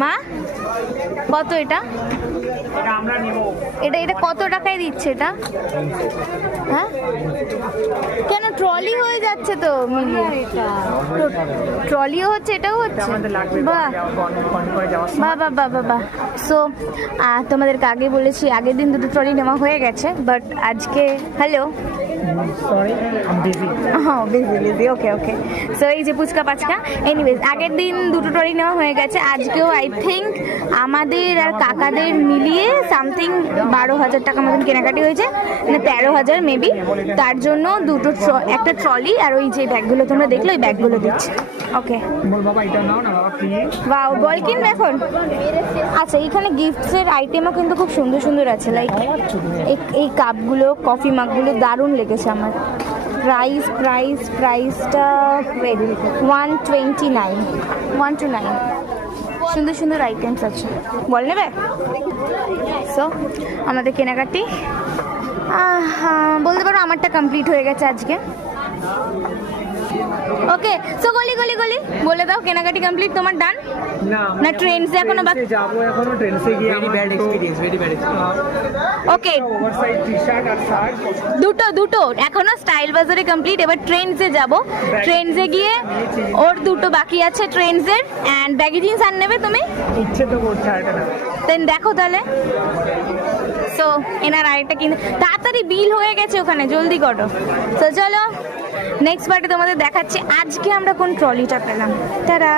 মা কত এটা? এটা কত টাকায় দিচ্ছে এটা? হ্যাঁ কেন ট্রলি হয়ে যাচ্ছে তো মিলিয়ে, ট্রলিও হচ্ছে এটাও হচ্ছে। বাহ বাহ বাহ বাহ বাহ বাহ। সো তোমাদেরকে আগে বলেছি আগের দিন দুটো ট্রলি নেওয়া হয়ে গেছে, বাট আজকে হ্যালো হ্যাঁ বিজি ওকে ওকে। সো এই যে পুচকা পাচকা, এনিওয়েজ আগের দিন দুটো ট্রলি নেওয়া হয়ে গেছে, আজকেও আই থিঙ্ক আমাদের আর কাকাদের মিলিয়ে সামথিং 12,000 টাকা মতন কেনাকাটি হয়েছে, মানে 13,000 মেবি। তার জন্য দুটো একটা ট্রলি আর ওই যে ব্যাগগুলো তোমরা দেখলে ওই ব্যাগগুলো দিচ্ছে। ওকে বাহ বল কিনবে এখন? আচ্ছা এইখানে গিফটসের আইটেমও কিন্তু খুব সুন্দর সুন্দর আছে, লাইক এই কাপগুলো কফি মাগগুলো দারুণ লেগেছে আমার। প্রাইসটা 129 সুন্দর সুন্দর আইটেমস আছে, বল নেবে? সো আমাদের কেনাকাটি বলতে পারো আমারটা কমপ্লিট হয়ে গেছে আজকে। ওকে সো গলি বলে দাও কেনাকাটি কমপ্লিট তোমার? ডান না ট্রেনসে এখনো বাকি? যাবো এখনো ট্রেনসে গিয়ে ভেরি ব্যাড এক্সপেরিয়েন্স। ওকে ওভারসাইজ টি-শার্ট আর শার্ট দুটো এখনো স্টাইল বাজারে কমপ্লিট, এবার ট্রেনসে যাব। ট্রেনসে গিয়ে ওর দুটো বাকি আছে ট্রেনসের, অ্যান্ড ব্যাগি জিন্স আর নেবে তুমি? ইচ্ছে তো করছে আরেকটা না, দেন দেখো তাহলে। সো এনার আরেকটা কিনে তাড়াতাড়ি বিল হয়ে গেছে ওখানে, জলদি করো। তো চলো নেক্সট পার্টে তোমাদের দেখাচ্ছি আজকে আমরা কোন ট্রলিটা পেলাম। তারা